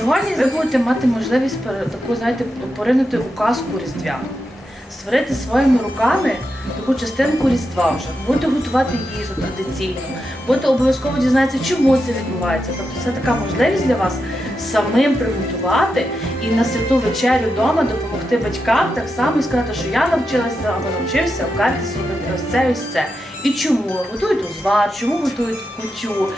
Сьогодні ви будете мати можливість таку, знаєте, поринути у казку різдвяну. Створити своїми руками таку частинку різдва вже. Будете готувати їжу традиційно, будете обов'язково дізнатися, чому це відбувається. Тобто це така можливість для вас самим приготувати і на святу вечерю вдома допомогти батькам так само і сказати, що я навчилася або навчився в карті зробити ось це, ось це. І чому готують узвар, чому готують кутю,